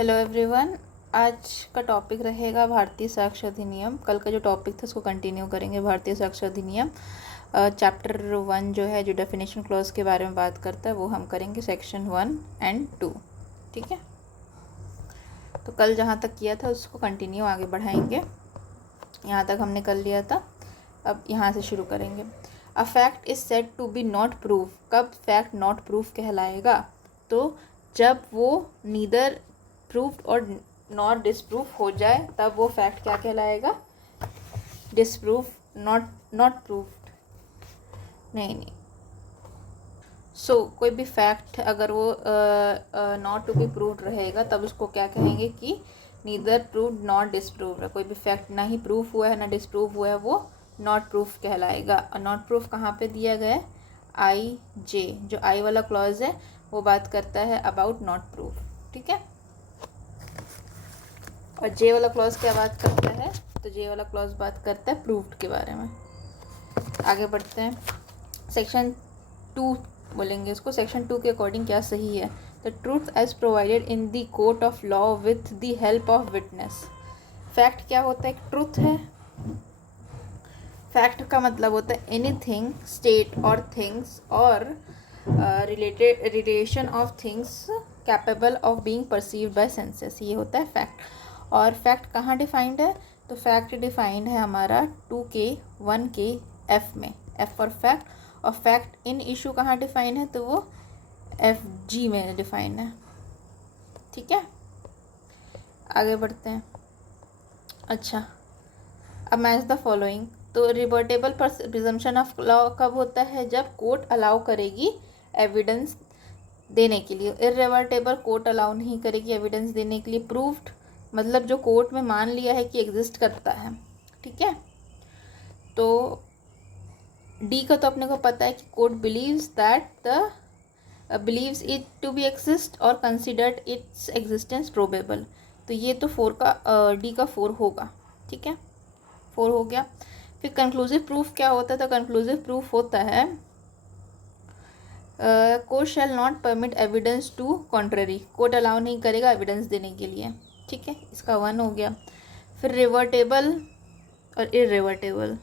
Hello everyone. आज का topic रहेगा भारतीय साक्ष्य अधिनियम। कल का जो टॉपिक था उसको कंटिन्यू करेंगे। भारतीय साक्ष्य अधिनियम चैप्टर 1 जो है, जो डेफिनेशन क्लॉज के बारे में बात करता है, वो हम करेंगे सेक्शन 1 एंड 2। ठीक है, तो कल जहाँ तक किया था उसको कंटिन्यू आगे बढ़ाएंगे। यहाँ तक हमने कर लिया था, अब यहाँ से शुरू करेंगे। A fact is said to be not proof. कब फैक्ट नॉट प्रूफ कहलाएगा? तो जब वो नीदर प्रूफ्ड और नॉट डिसप्रूफ हो जाए, तब वो फैक्ट क्या कहलाएगा? डिसप्रूफ, नॉट प्रूफ्ड, नहीं। कोई भी फैक्ट अगर वो नॉट टू बी प्रूव्ड रहेगा, तब उसको क्या कहेंगे कि नीदर प्रूव्ड नॉट डिसप्रूव्ड है। कोई भी फैक्ट ना ही प्रूफ हुआ है ना डिसप्रूव हुआ है, वो नॉट प्रूफ कहलाएगा। और नॉट प्रूफ कहाँ पे दिया गया है? आई जे, जो आई वाला क्लॉज है वो बात करता है अबाउट नॉट प्रूफ। ठीक है, और जे वाला क्लॉज क्या बात करता है? तो जे वाला क्लॉज बात करता है प्रूफ्ड के बारे में। आगे बढ़ते हैं। सेक्शन 2 बोलेंगे इसको। सेक्शन 2 के अकॉर्डिंग क्या सही है? The truth as provided in the court of law with the help of witness. Fact क्या होता है? एक ट्रूथ है। फैक्ट का मतलब होता है एनीथिंग, स्टेट और थिंग्स और relation of things capable of being perceived bye senses, ये होता है फैक्ट। और फैक्ट कहाँ डिफाइंड है? तो फैक्ट डिफाइंड है हमारा 2K 1K F में, F फॉर फैक्ट। और फैक्ट इन इशू कहाँ डिफाइन है? तो वो FG में डिफाइन है। ठीक है, आगे बढ़ते हैं। अच्छा, अब मैच द फॉलोइंग। तो रिवर्टेबल प्रिजम्पशन ऑफ लॉ कब होता है? जब कोर्ट अलाउ करेगी एविडेंस देने के लिए। इररिवर्टेबल कोर्ट अलाउ नहीं करेगी एविडेंस देने के लिए। प्रूफ्ड मतलब जो कोर्ट में मान लिया है कि एग्जिस्ट करता है। ठीक है, तो डी का तो अपने को पता है कि court believes it to be exist और कंसिडर्ड इट्स एग्जिस्टेंस प्रोबेबल। तो ये तो 4 का डी का 4 होगा। ठीक है, 4 हो गया। फिर कंक्लूसिव प्रूफ क्या होता है? तो कंक्लूसिव प्रूफ होता है court shall not permit evidence to contrary. Court allow नहीं करेगा एविडेंस देने के लिए। ठीक है, इसका 1 हो गया। फिर रिवर्टेबल और इररिवर्टेबल।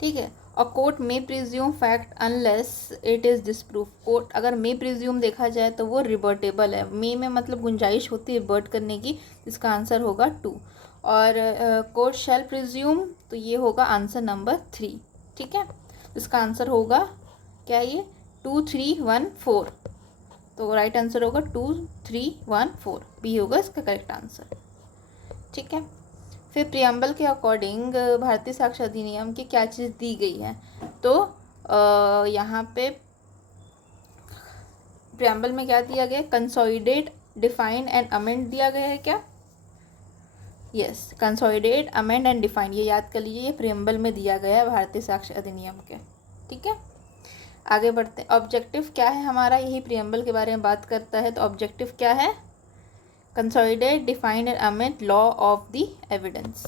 ठीक है, और कोर्ट में presume fact unless it is disproof. Court अगर मे प्रिज्यूम देखा जाए तो वो रिवर्टेबल है। मे में मतलब गुंजाइश होती है रिवर्ट करने की, इसका आंसर होगा 2। और कोर्ट शैल प्रिज्यूम, तो ये होगा आंसर नंबर 3। ठीक है, इसका आंसर होगा क्या? ये 2 3 1 4। तो राइट आंसर होगा 2 3 1 4, बी होगा इसका करेक्ट आंसर। ठीक है, फिर प्रियम्बल के अकॉर्डिंग भारतीय साक्ष्य अधिनियम की क्या चीज़ दी गई है? तो यहाँ पे प्रियम्बल में क्या दिया गया? कंसोलिडेट, डिफाइन एंड अमेंड दिया गया है क्या? Yes, consolidate, amend and define, ये याद कर लीजिए, ये प्रियम्बल में दिया गया है भारतीय साक्ष्य अधिनियम के। ठीक है, आगे बढ़ते हैं। ऑब्जेक्टिव क्या है हमारा? यही प्रियम्बल के बारे में बात करता है। तो ऑब्जेक्टिव क्या है? Consolidate, define and amend law of the evidence.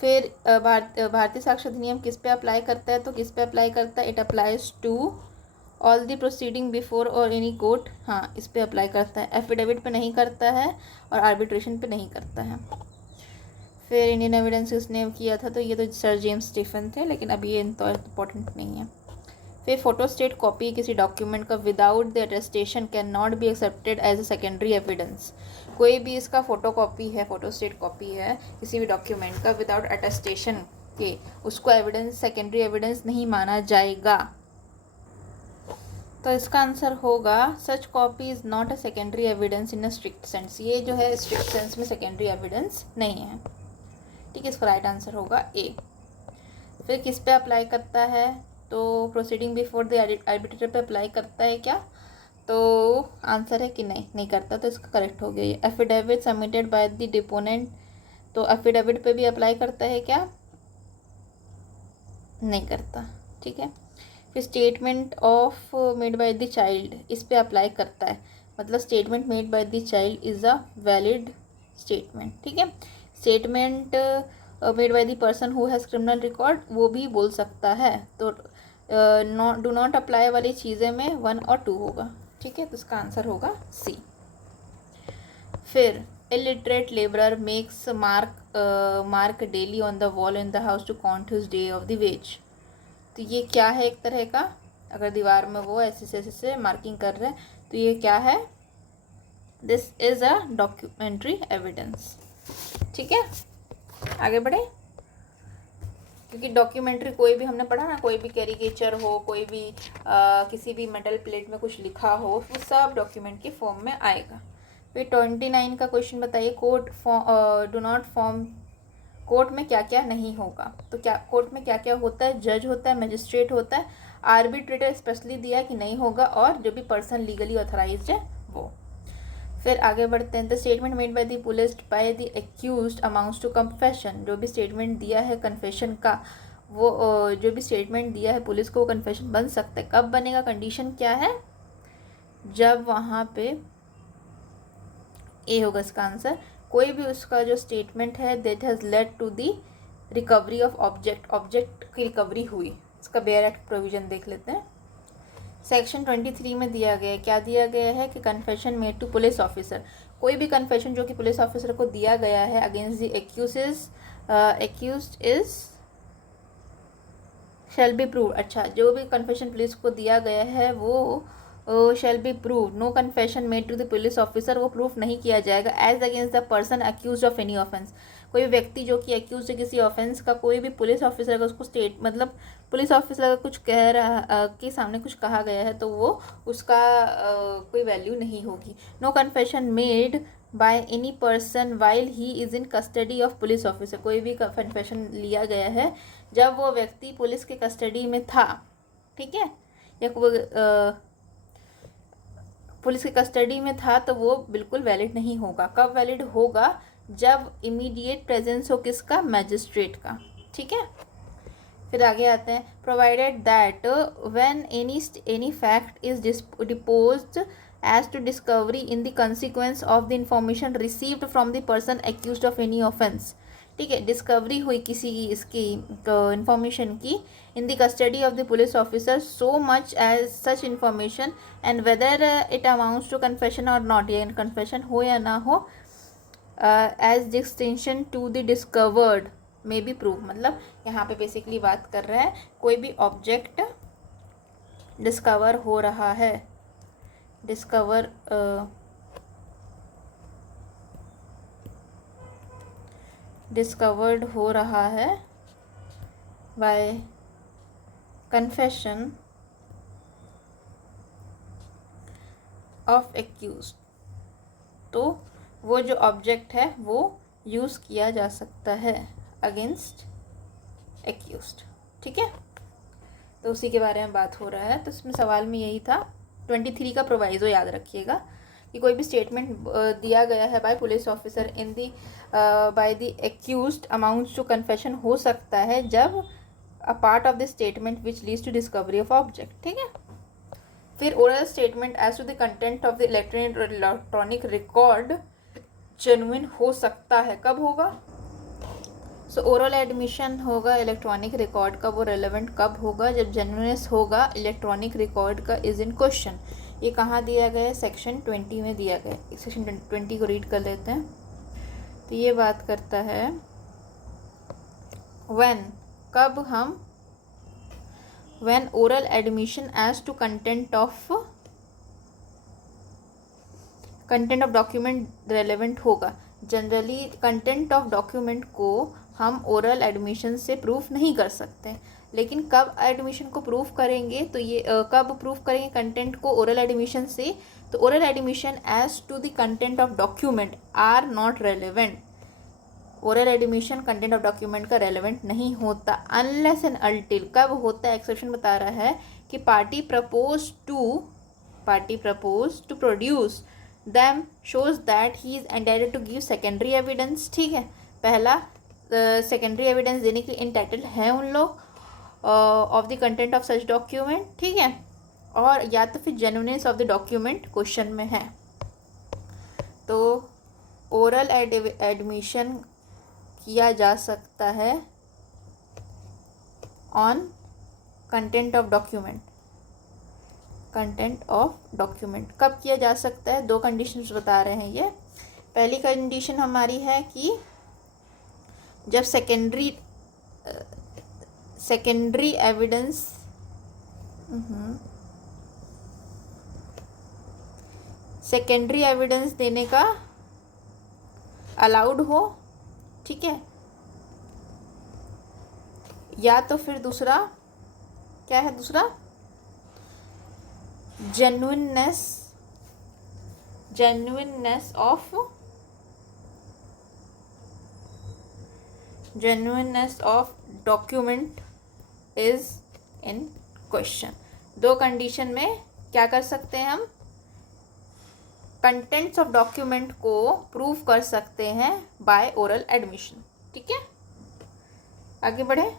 फिर भारतीय साक्ष्य अधिनियम किस पे अप्लाई करता है? तो किस पे अप्लाई करता है? It applies to all the proceeding before और एनी कोर्ट। हाँ, इस पे अप्लाई करता है। एफिडेविट पे नहीं करता है और आर्बिट्रेशन पे नहीं करता है। फिर इंडियन एविडेंस किसने किया था? तो ये तो सर जेम्स स्टीफन थे, लेकिन अब ये इम्पोर्टेंट नहीं है। फिर फोटोस्टेट कॉपी किसी डॉक्यूमेंट का without the attestation can not be accepted as a secondary evidence. कोई भी इसका फोटोकॉपी है, फोटोस्टेट कॉपी है किसी भी डॉक्यूमेंट का, विदाउट अटेस्टेशन के उसको एविडेंस, सेकेंडरी एविडेंस नहीं माना जाएगा। तो इसका आंसर होगा such copy is not a secondary evidence in a strict sense. ये जो है स्ट्रिक्ट सेंस में सेकेंडरी एविडेंस नहीं है। ठीक है, इसका राइट आंसर होगा ए। फिर किस पे अप्लाई करता है? तो प्रोसीडिंग बिफोर द आर्बिट्रेटर पे अप्लाई करता है क्या? तो आंसर है कि नहीं करता, तो इसका करेक्ट हो गया ये। Affidavit submitted by the deponent, तो एफिडेविट पे भी अप्लाई करता है क्या? नहीं करता। ठीक है, फिर statement of made by the child, इस पे अप्लाई करता है। मतलब statement made by the child is a valid statement. ठीक है, statement made by the person who has criminal record, वो भी बोल सकता है। तो डू नॉट अप्लाई वाली चीज़ें में 1 और 2 होगा, ठीक है। तो इसका आंसर होगा सी। फिर illiterate labourer makes mark daily on the wall in the house to count his day of the wage. तो ये क्या है, एक तरह का, अगर दीवार में वो ऐसे से मार्किंग कर रहे हैं तो ये क्या है, this is a documentary evidence, ठीक है। आगे बढ़े, क्योंकि डॉक्यूमेंट्री कोई भी हमने पढ़ा ना, कोई भी कैरिकेचर हो, कोई भी किसी भी मेटल प्लेट में कुछ लिखा हो, वो सब डॉक्यूमेंट के फॉर्म में आएगा। फिर 29 का क्वेश्चन बताइए, court do not form, court में क्या क्या नहीं होगा। तो क्या कोर्ट में क्या क्या होता है, जज होता है, मजिस्ट्रेट होता है, आर्बिट्रेटर स्पेशली दिया है कि नहीं होगा, और जो भी पर्सन लीगली ऑथराइज्ड है वो। फिर आगे बढ़ते हैं, the statement made by the police by the accused amounts to confession. जो भी स्टेटमेंट दिया है कन्फेशन का, वो जो भी स्टेटमेंट दिया है पुलिस को, वो कन्फेशन बन सकता है। कब बनेगा, कंडीशन क्या है, जब वहाँ पे ए होगा इसका आंसर, कोई भी उसका जो स्टेटमेंट है that has led to the recovery of object, object की रिकवरी हुई। इसका बेयर एक्ट प्रोविजन देख लेते हैं। सेक्शन 23 में दिया गया है, क्या दिया गया है कि confession made to police officer, कोई भी कन्फेशन जो कि पुलिस ऑफिसर को दिया गया है against the accused is shell be prove. अच्छा, जो भी कन्फेशन पुलिस को दिया गया है वो shall be prove. No confession made to the police officer, वो प्रूफ नहीं किया जाएगा as against the person accuse of any offence. कोई व्यक्ति जो कि अक्यूज है किसी ऑफेंस का, कोई भी पुलिस ऑफिसर का उसको मतलब पुलिस ऑफिसर का कुछ कह रहा के सामने कुछ कहा गया है तो वो उसका कोई वैल्यू नहीं होगी। No confession made by any person while he is in custody of police officer, कोई भी कन्फेशन लिया गया है जब वो व्यक्ति पुलिस के कस्टडी में था, ठीक है, या वो पुलिस की कस्टडी में था, तो वो बिल्कुल वैलिड नहीं होगा। कब वैलिड होगा, जब इमीडिएट प्रेजेंस हो किसका, मैजिस्ट्रेट का, ठीक है। फिर आगे आते हैं, provided that when any fact is deposed as to discovery in the consequence of the information received from the person accused of any offence, ठीक है, डिस्कवरी हुई किसी इसकी इंफॉर्मेशन की in the custody of the police officer so much as such information and whether it amounts to confession और not, ये confession हो या ना हो, as distinction to the discovered may be prove. मतलब यहाँ पे बेसिकली बात कर रहा है, कोई भी ऑब्जेक्ट डिस्कवर हो रहा है, डिस्कवर्ड हो रहा है बाय कन्फेशन ऑफ एक्यूज्ड, तो वो जो ऑब्जेक्ट है वो यूज़ किया जा सकता है अगेंस्ट एक्यूज्ड, ठीक है। तो उसी के बारे में बात हो रहा है। तो इसमें सवाल में यही था, 23 का प्रोवाइजो याद रखिएगा कि कोई भी स्टेटमेंट दिया गया है by police officer in the by the accused amounts to confession हो सकता है जब a part of the statement which leads to discovery of object, ठीक है। फिर oral statement as to the content of the electronic record genuine हो सकता है, कब होगा, सो ओरल एडमिशन होगा इलेक्ट्रॉनिक रिकॉर्ड का, वो रेलेवेंट कब होगा, जब जेन्युइननेस होगा इलेक्ट्रॉनिक रिकॉर्ड का इज इन क्वेश्चन। ये कहाँ दिया गया है, सेक्शन 20 में दिया गया है। सेक्शन 20 को रीड कर लेते हैं। तो ये बात करता है व्हेन, कब हम, when oral admission as to content of document relevant होगा। जनरली कंटेंट ऑफ डॉक्यूमेंट को हम ओरल एडमिशन से प्रूफ नहीं कर सकते, लेकिन कब एडमिशन को प्रूफ करेंगे, तो ये कब प्रूफ करेंगे कंटेंट को ओरल एडमिशन से, तो oral admission as to the content of document are not relevant. Oral admission content of document का रेलेवेंट नहीं होता अनलेस एंड अल्टिल, कब होता है, एक्सेप्शन बता रहा है कि party propose to produce them shows that he is entitled to give secondary evidence, ठीक है। पहला सेकेंडरी एविडेंस देने के लिए एंटाइटल्ड है उन लोग of the content of such document, ठीक है, और या तो फिर genuineness of the document question में है। तो ओरल एडमिशन किया जा सकता है on content of document. Content of document कब किया जा सकता है? 2 कंडीशंस बता रहे हैं ये। पहली कंडीशन हमारी है कि जब सेकेंडरी एविडेंस देने का अलाउड हो, ठीक है। या तो फिर दूसरा क्या है? दूसरा genuineness of document is in question। 2 condition में क्या कर सकते हैं हम? कंटेंट्स ऑफ डॉक्यूमेंट को प्रूव कर सकते हैं बाय ओरल एडमिशन, ठीक है। आगे बढ़े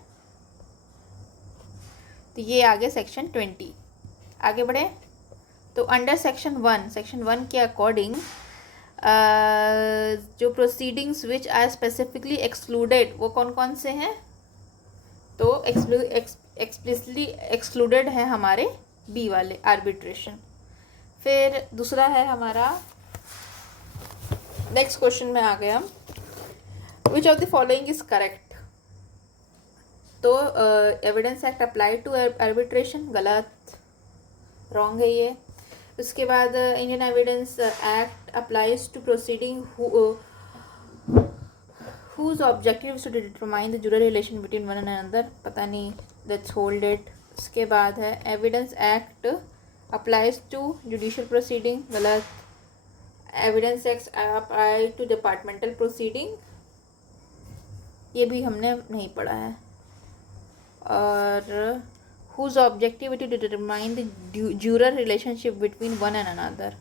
तो ये आगे सेक्शन 20। आगे बढ़े तो अंडर सेक्शन 1 के अकॉर्डिंग जो proceedings which are specifically excluded वो कौन कौन से हैं? तो एक्सप्लिसिटली एक्सक्लूडेड है हमारे बी वाले, आर्बिट्रेशन। फिर दूसरा है हमारा, नेक्स्ट क्वेश्चन में आ गए हम, which of the following is correct. तो evidence act apply to arbitration, गलत, रॉन्ग है ये। उसके बाद Indian evidence act applies to proceeding whose objective is to determine the jury relation between one and another, पता नहीं, let's hold it। उसके बाद है evidence act applies to judicial proceeding, गलत। Evidence act apply to departmental proceeding, ये भी हमने नहीं पढ़ा है। और whose objective is to determine the juror relationship between one and another,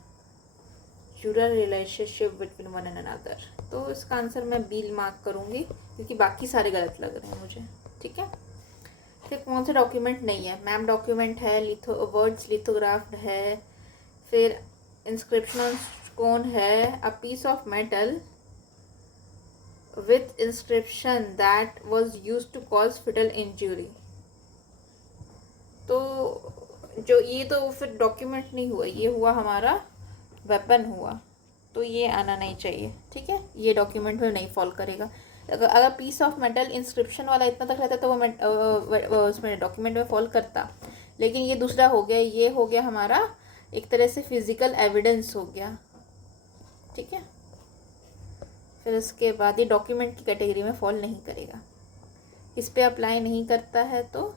juror relationship between one and another। तो इसका आंसर मैं बी मार्क करूँगी क्योंकि बाकी सारे गलत लग रहे हैं मुझे, ठीक है। फिर कौन से डॉक्यूमेंट नहीं है? मैम डॉक्यूमेंट है, वर्ड्स लिथोग्राफ्ड है, फिर इंस्क्रिप्शन ऑन स्टोन है, a piece of metal with inscription that was used to cause fatal injury. तो जो ये तो फिर डॉक्यूमेंट नहीं हुआ, ये हुआ हमारा वेपन हुआ, तो ये आना नहीं चाहिए, ठीक है। ये डॉक्यूमेंट में नहीं फॉल करेगा। अगर पीस ऑफ मेटल इंस्क्रिप्शन वाला इतना तक रहता तो वो उसमें डॉक्यूमेंट में फॉल करता, लेकिन ये दूसरा हो गया, ये हो गया हमारा एक तरह से फिजिकल एविडेंस हो गया, ठीक है। फिर उसके बाद ये डॉक्यूमेंट की कैटेगरी में फॉल नहीं करेगा, इस पर अप्लाई नहीं करता है, तो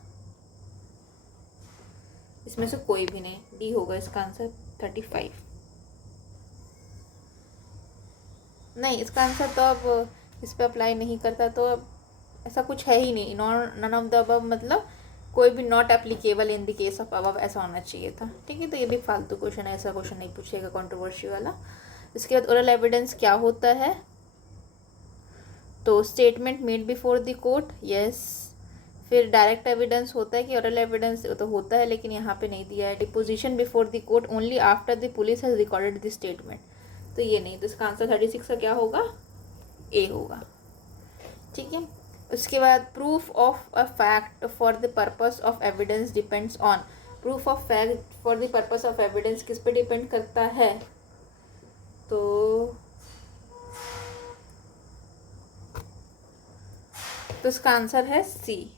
इसमें से कोई भी नहीं, डी होगा इसका आंसर। 35 नहीं, इसका आंसर तो अब इस पे अप्लाई नहीं करता, तो अब ऐसा कुछ है ही नहीं। नन ऑफ द अबव मतलब कोई भी not applicable in the case of above ऐसा होना चाहिए था, ठीक है। तो ये भी फालतू क्वेश्चन है, ऐसा क्वेश्चन नहीं पूछेगा कंट्रोवर्सी वाला। इसके बाद ओरल एविडेंस क्या होता है? तो statement made before the court, yes. फिर डायरेक्ट एविडेंस होता है कि ओरल एविडेंस तो होता है लेकिन यहाँ पे नहीं दिया है। Deposition before the court only after the police has recorded the statement, तो ये नहीं। तो इसका आंसर 36 का क्या होगा? ए होगा, ठीक है। उसके बाद proof of a fact for the purpose of evidence depends on. Proof of fact for the purpose of evidence किस पे डिपेंड करता है? तो इसका आंसर है सी।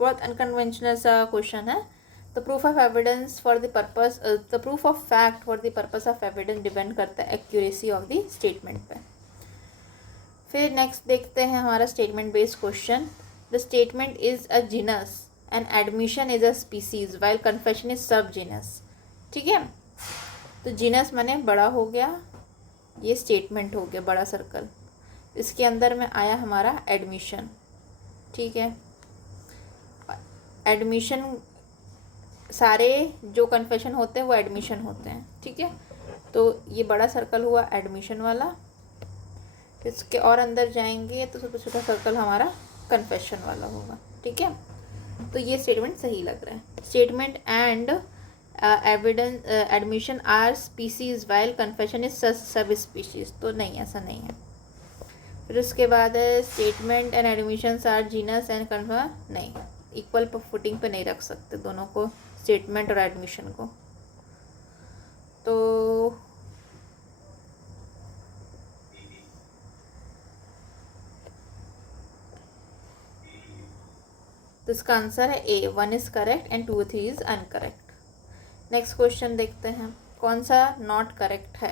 बहुत अनकन्वेंशनल सा क्वेश्चन है। The proof of evidence for the purpose, the proof of fact for the purpose of evidence depend करता है एक्यूरेसी ऑफ द स्टेटमेंट पे। फिर नेक्स्ट देखते हैं हमारा statement based question. The statement is a genus and admission is a species while confession is सब genus, ठीक है। तो जीनस माने बड़ा हो गया, ये स्टेटमेंट हो गया बड़ा सर्कल। इसके अंदर में आया हमारा एडमिशन, ठीक है। एडमिशन सारे जो कन्फेशन होते हैं वो एडमिशन होते हैं, ठीक है। तो ये बड़ा सर्कल हुआ एडमिशन वाला। इसके और अंदर जाएंगे तो छोटा छोटा सर्कल हमारा कन्फेशन वाला होगा, ठीक है। तो ये स्टेटमेंट सही लग रहा है। Statement and evidence admission are species while confession is subspecies, तो नहीं, ऐसा नहीं है। फिर उसके बाद है statement and admissions are genus and confirm, नहीं, इक्वल फुटिंग पे नहीं रख सकते दोनों को, स्टेटमेंट और एडमिशन को। तो इसका आंसर है A, 1 is correct and 2 3 is incorrect. Next question देखते हैं, कौन सा नॉट करेक्ट है।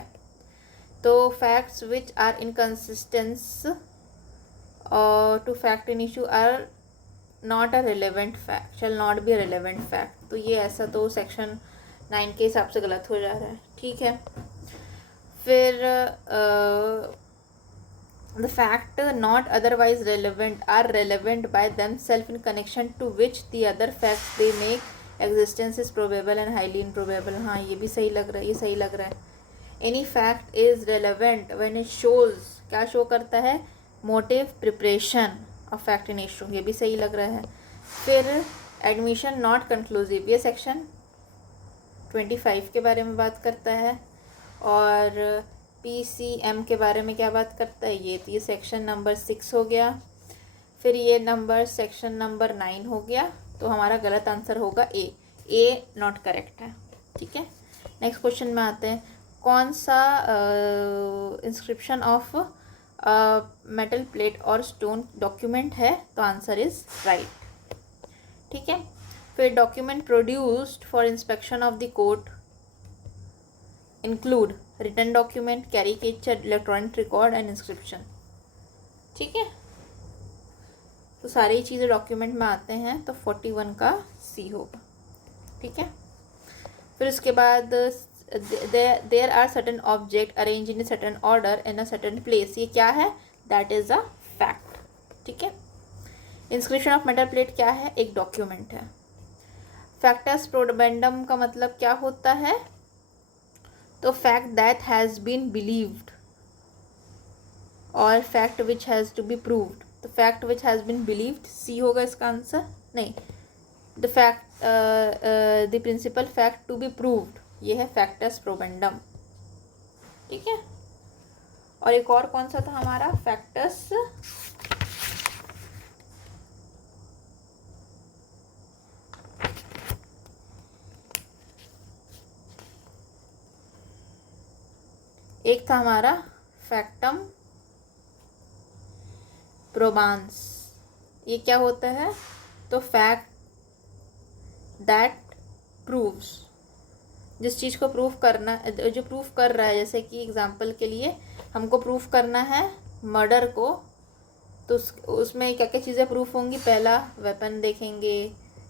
तो facts which are inconsistent to fact in issue are not a relevant fact, shall not be a relevant fact. तो ये ऐसा तो सेक्शन 9 के हिसाब से गलत हो जा रहा है, ठीक है। फिर the fact not otherwise relevant are relevant by themselves in connection to which the other facts they make existence is probable and highly improbable। हाँ, ये भी सही लग रहा है, ये सही लग रहा है। any fact is relevant when it shows, क्या शो करता है, motive preparation of fact in issue, ये भी सही लग रहा है। फिर admission not conclusive, ये सेक्शन 25 के बारे में बात करता है। और PCM के बारे में क्या बात करता है, ये सेक्शन नंबर 6 हो गया। फिर ये नंबर सेक्शन नंबर 9 हो गया। तो हमारा गलत आंसर होगा ए नॉट करेक्ट है, ठीक है। नेक्स्ट क्वेश्चन में आते हैं, कौन सा इंस्क्रिप्शन ऑफ मेटल प्लेट और स्टोन डॉक्यूमेंट है, तो आंसर इज राइट, ठीक है। फिर document produced for inspection of the court include written document, caricature, electronic record and inscription, ठीक है। तो सारी चीज़ें डॉक्यूमेंट में आते हैं, तो 41 का सी होगा, ठीक है। फिर उसके बाद there are certain object arrange in certain order in a certain place, ये क्या है, दैट इज अ फैक्ट, ठीक है। इंस्क्रिप्शन ऑफ मेटल प्लेट क्या है, एक डॉक्यूमेंट है। फैक्टस प्रोबेंडम का मतलब क्या होता है, तो fact that has been believed और fact which has to be proved. तो fact which has been believed C होगा इसका आंसर, नहीं, the fact the principal fact to be proved, ये है फैक्टस प्रोबेंडम, ठीक है। और एक और कौन सा था हमारा, फैक्टस एक था हमारा फैक्टम प्रोबांस, ये क्या होता है, तो फैक्ट दैट प्रूव्स, जिस चीज़ को प्रूफ करना, जो प्रूफ कर रहा है, जैसे कि एग्जांपल के लिए हमको प्रूफ करना है मर्डर को, तो उसमें क्या क्या चीज़ें प्रूफ होंगी, पहला वेपन देखेंगे,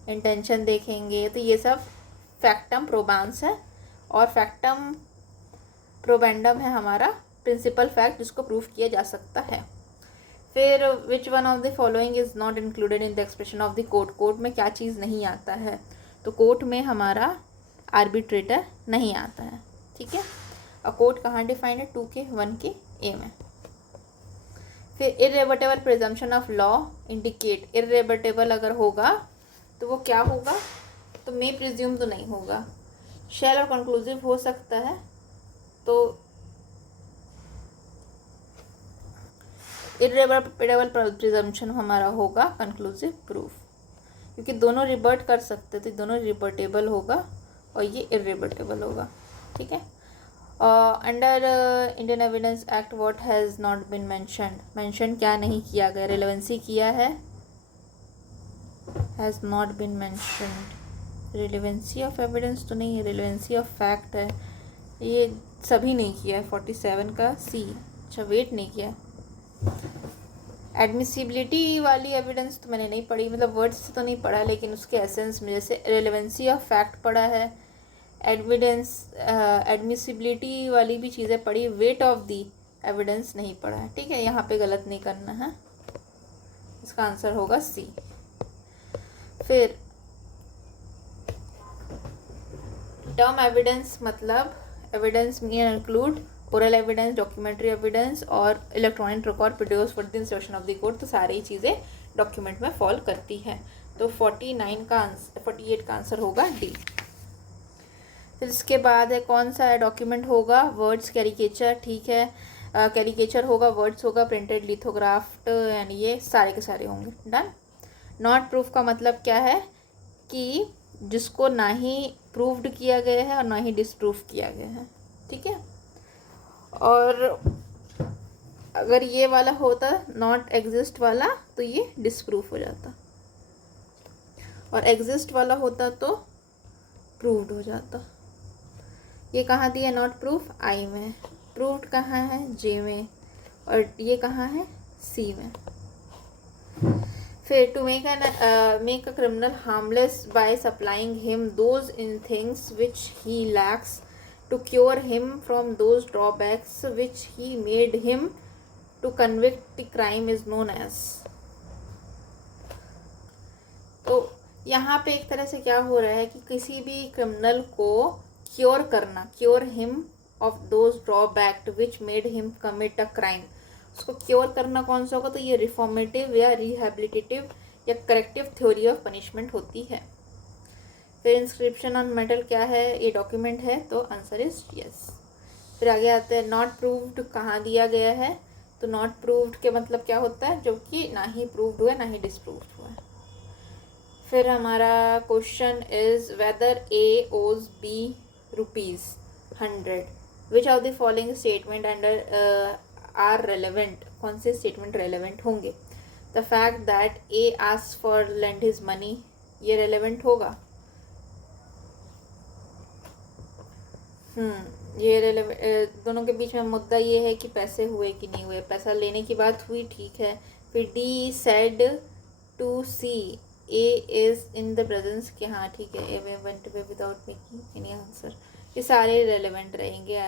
इंटेंशन देखेंगे, तो ये सब फैक्टम प्रोबांस है। और फैक्टम प्रोबेंडम है हमारा प्रिंसिपल फैक्ट जिसको प्रूफ किया जा सकता है। फिर which one of the following is not included in the expression of the court, court में क्या चीज़ नहीं आता है, तो कोर्ट में हमारा आर्बिट्रेटर नहीं आता है, ठीक है। और कोर्ट कहाँ डिफाइंड है, 2 के 1 के ए में। फिर इररिवर्टेबल प्रिजम्पशन ऑफ लॉ इंडिकेट, इररिवर्टेबल अगर होगा तो वो क्या होगा, तो मे प्रिज्यूम तो नहीं होगा, शैल और कंक्लूसिव हो सकता है। तो इररिवर्टेबल प्रिजम्पशन हमारा होगा कंक्लूसिव प्रूफ, क्योंकि दोनों रिवर्ट कर सकते, तो दोनों रिवर्टेबल होगा और ये इररिवर्टेबल होगा, ठीक है। Under Indian evidence act what has not been mentioned, mention क्या नहीं किया गया, रिलेवेंसी किया है, has not been mentioned, relevancy of evidence तो नहीं है, रिलेवेंसी ऑफ फैक्ट है, ये सभी नहीं किया है, 47 का सी, अच्छा वेट नहीं किया। एडमिसिबिलिटी वाली एविडेंस तो मैंने नहीं पढ़ी, मतलब वर्ड्स से तो नहीं पढ़ा, लेकिन उसके एसेंस में जैसे रिलेवेंसी ऑफ फैक्ट पढ़ा है, एविडेंस एडमिसिबिलिटी वाली भी चीज़ें पढ़ी, वेट ऑफ दी एविडेंस नहीं पढ़ा है, ठीक है। यहाँ पे गलत नहीं करना है, इसका आंसर होगा सी। फिर टर्म एविडेंस मतलब एविडेंस में include oral evidence, documentary evidence और electronic record produce for the insertion of the court, तो सारी चीज़ें डॉक्यूमेंट में फॉल करती हैं। तो 48 का आंसर होगा डी। फिर इसके बाद है कौन सा डॉक्यूमेंट होगा, वर्ड्स कैरिकेचर, ठीक है। कैरिकेचर होगा, वर्ड्स होगा, प्रिंटेड लिथोग्राफ्ट, यानी ये सारे के सारे होंगे। डन। नॉट प्रूफ का मतलब क्या है कि जिसको ना ही प्रूव्ड किया गया है और ना ही डिसप्रूव किया गया है, ठीक है। और अगर ये वाला होता नॉट एग्जिस्ट वाला तो ये डिसप्रूव हो जाता, और एग्जिस्ट वाला होता तो प्रूव्ड हो जाता। ये कहाँ दिया नॉट प्रूफ? आई में। प्रूव्ड कहाँ है? जे में। और ये कहाँ है? सी में। फिर to make a criminal harmless by supplying him those in things which he lacks to cure him from those drawbacks which he made him to convict the crime is known as. तो यहाँ पे एक तरह से क्या हो रहा है कि किसी भी क्रिमिनल को क्योर करना, cure him of those drawback which made him commit a crime, उसको क्योर करना कौन सा होगा? तो ये रिफॉर्मेटिव या रिहेबिलिटेटिव या करेक्टिव थ्योरी ऑफ पनिशमेंट होती है। फिर इंस्क्रिप्शन ऑन मेटल क्या है? ये डॉक्यूमेंट है, तो आंसर इज यस। फिर आगे आते हैं नॉट प्रूव्ड कहाँ दिया गया है? तो नॉट प्रूव्ड के मतलब क्या होता है? जो कि ना ही प्रूव्ड हुआ ना ही डिसप्रूव्ड हुआ है। फिर हमारा question is whether A owes B ₹100, which of the following statement under are relevant? कौन से स्टेटमेंट रेलेवेंट होंगे? The fact that A asks for lend his money, ये रेलेवेंट होगा। ये रेलेवेंट, दोनों के बीच में मुद्दा ये है कि पैसे हुए कि नहीं हुए, पैसा लेने की बात हुई, ठीक है। फिर D said to C A is in the presence के, हाँ ठीक है, A went away without making any answer, ये सारे रेलेवेंट रहेंगे।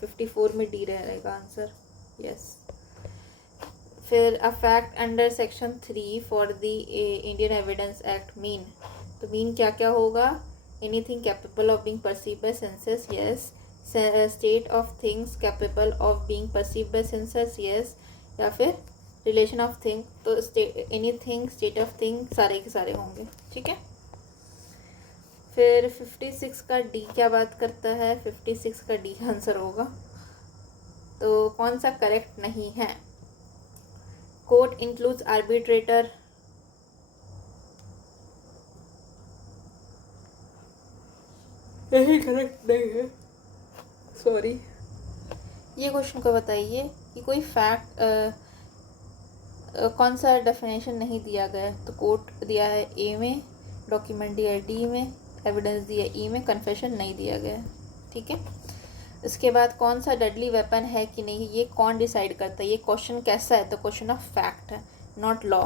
54 में डी रहेगा आंसर, यस। फिर a fact under section 3 for the Indian evidence act mean, तो मीन क्या क्या होगा? Anything capable of being perceived bye senses, yes. State of things capable of being perceived bye senses, yes. या फिर relation of thing, तो anything, state of thing, सारे के सारे होंगे, ठीक है। फिर 56 का डी क्या बात करता है? 56 का डी आंसर होगा, तो कौन सा करेक्ट नहीं है? कोर्ट इंक्लूड्स आर्बिट्रेटर, यही करेक्ट नहीं है, सॉरी। ये क्वेश्चन को बताइए कि कोई फैक्ट कौन सा डेफिनेशन नहीं दिया गया है? तो कोर्ट दिया है ए में, डॉक्यूमेंट दिया है डी में, एविडेंस दिया है ई में, कन्फेशन नहीं दिया गया है, ठीक है। इसके बाद कौन सा डेडली वेपन है कि नहीं, ये कौन डिसाइड करता है? ये क्वेश्चन कैसा है? तो क्वेश्चन ऑफ फैक्ट है, नॉट लॉ।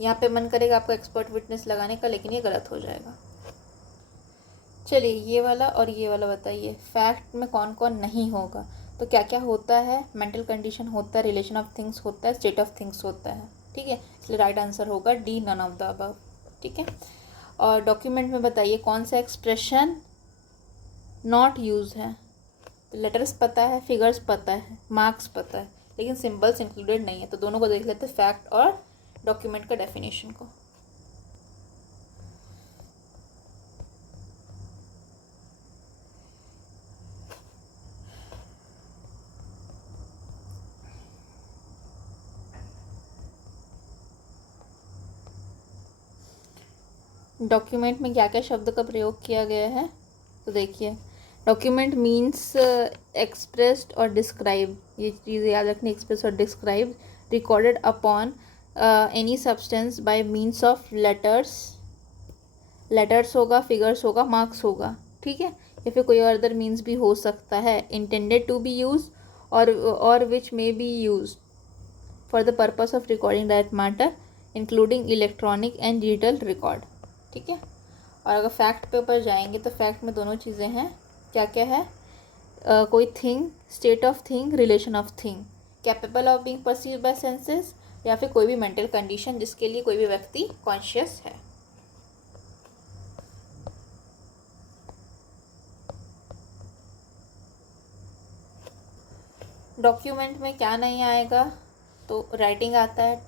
यहाँ पे मन करेगा आपको एक्सपर्ट विटनेस लगाने का, लेकिन ये गलत हो जाएगा। चलिए ये वाला और ये वाला बताइए, फैक्ट में कौन कौन नहीं होगा? तो क्या क्या होता है? मेंटल कंडीशन होता है, रिलेशन ऑफ थिंग्स होता है, स्टेट ऑफ थिंग्स होता है, ठीक है। इसलिए राइट आंसर होगा D, none of the above, ठीक है। और डॉक्यूमेंट में बताइए कौन सा एक्सप्रेशन नॉट यूज है? तो लेटर्स पता है, फिगर्स पता है, मार्क्स पता है, लेकिन सिंबल्स इंक्लूडेड नहीं है। तो दोनों को देख लेते हैं, फैक्ट और डॉक्यूमेंट का डेफिनेशन को। डॉक्यूमेंट में क्या क्या शब्द का प्रयोग किया गया है? तो देखिए, डॉक्यूमेंट मीन्स एक्सप्रेस्ड और डिस्क्राइब, ये चीज़ याद रखनी, एक्सप्रेस और describe, recorded upon any substance by means of letters, letters होगा, फिगर्स होगा, मार्क्स होगा, ठीक है। या फिर कोई अदर मीन्स भी हो सकता है, इंटेंडेड टू बी यूज और which may be use for the purpose of recording that matter including electronic and digital record, ठीक है। और अगर फैक्ट पे ऊपर जाएंगे तो फैक्ट में दोनों चीज़ें हैं, क्या क्या है? कोई thing, state of thing, relation of thing, capable of being perceived bye senses, या फिर कोई भी मेंटल कंडीशन जिसके लिए कोई भी व्यक्ति कॉन्शियस है। डॉक्यूमेंट में क्या नहीं आएगा? तो राइटिंग आता है,